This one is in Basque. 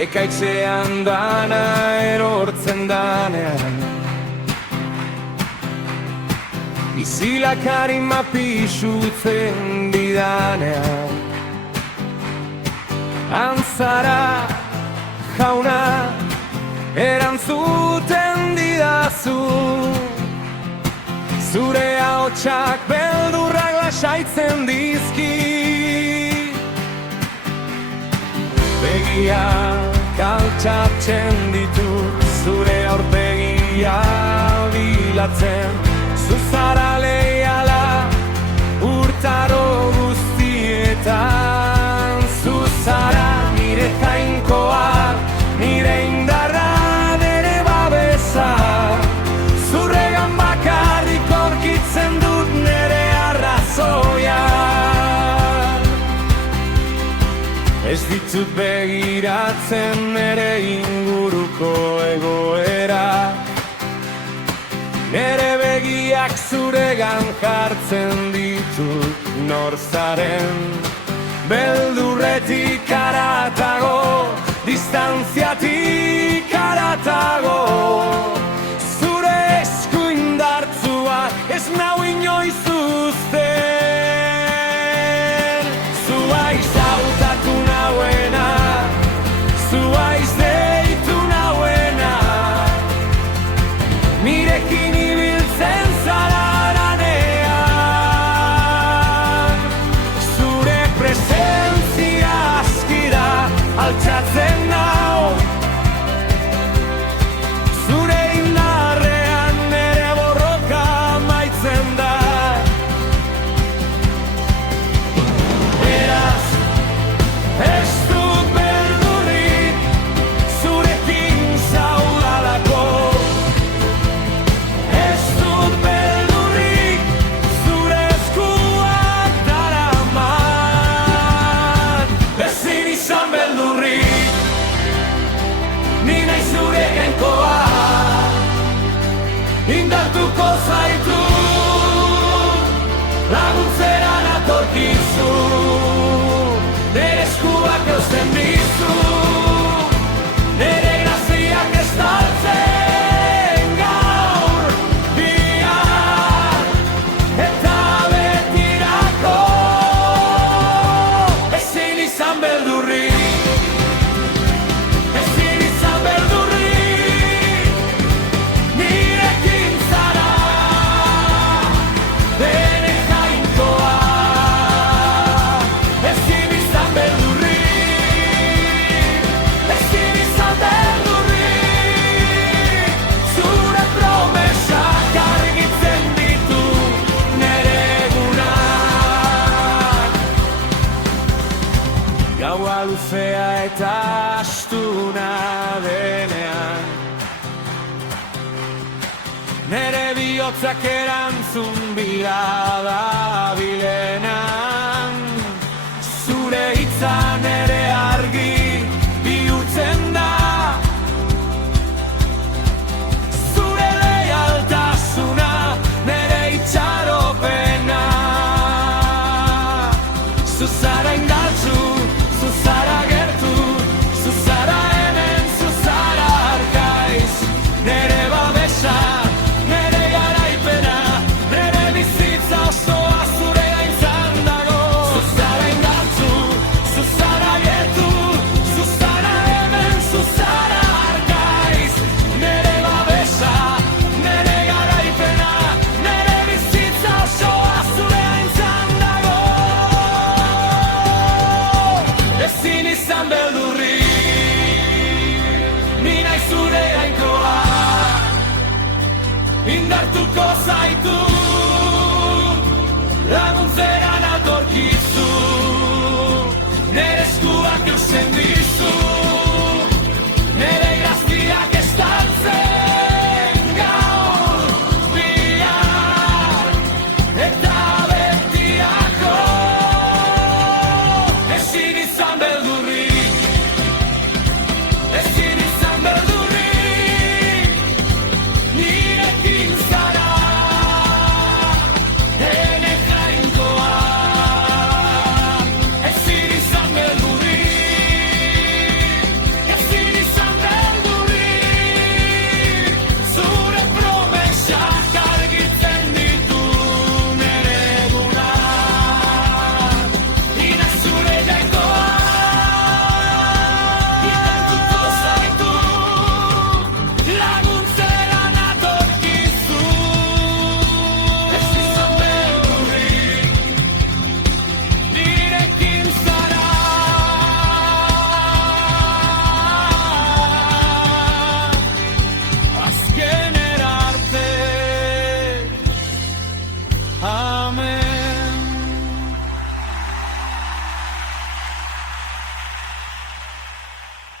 ekaitzean dana erortzen danean. Bizilak harima pixutzen didanean. Antzara jauna erantzuten didazu, zure ahotsak beldurrak lasaitzen dizki. Begiak altxatzen ditu, zure aurpegia bilatzen, zuzara leiala urtaro guztietan. Zuzara nire jainkoa, nire indarra, nire babesa, zurregan bakarrik aurkitzen dut nire arrazoia. Ez ditut begiratzen nire inguruko egoera, nire begiak zuregan jartzen ditut nor zaren. Beldurretik haratago, distantziatik haratago, zure esku indartzua ez nau inoiz uzten. Zu haiz hautatu nauena, zu haiz deitu nauena, nirekin ibiltzen zara. Altxatzen nau, zure indarrean nere borroka amaitzen da. Beraz, ez dut beldurrik, zurekin zaudalako. Ez dut beldurrik, zure eskuak daraman. Ezin izan beldurrik, ni nahi zure genkoa, indartuko zaitu, laguntzera natorkizu, nire eskuak eusten dizu, nire graziak estaltzen gaur, bihar, eta betirako. Ezin izan beldurrik, gaua luzea eta astuna denean, nere bihotzak erantzun bila dabilena.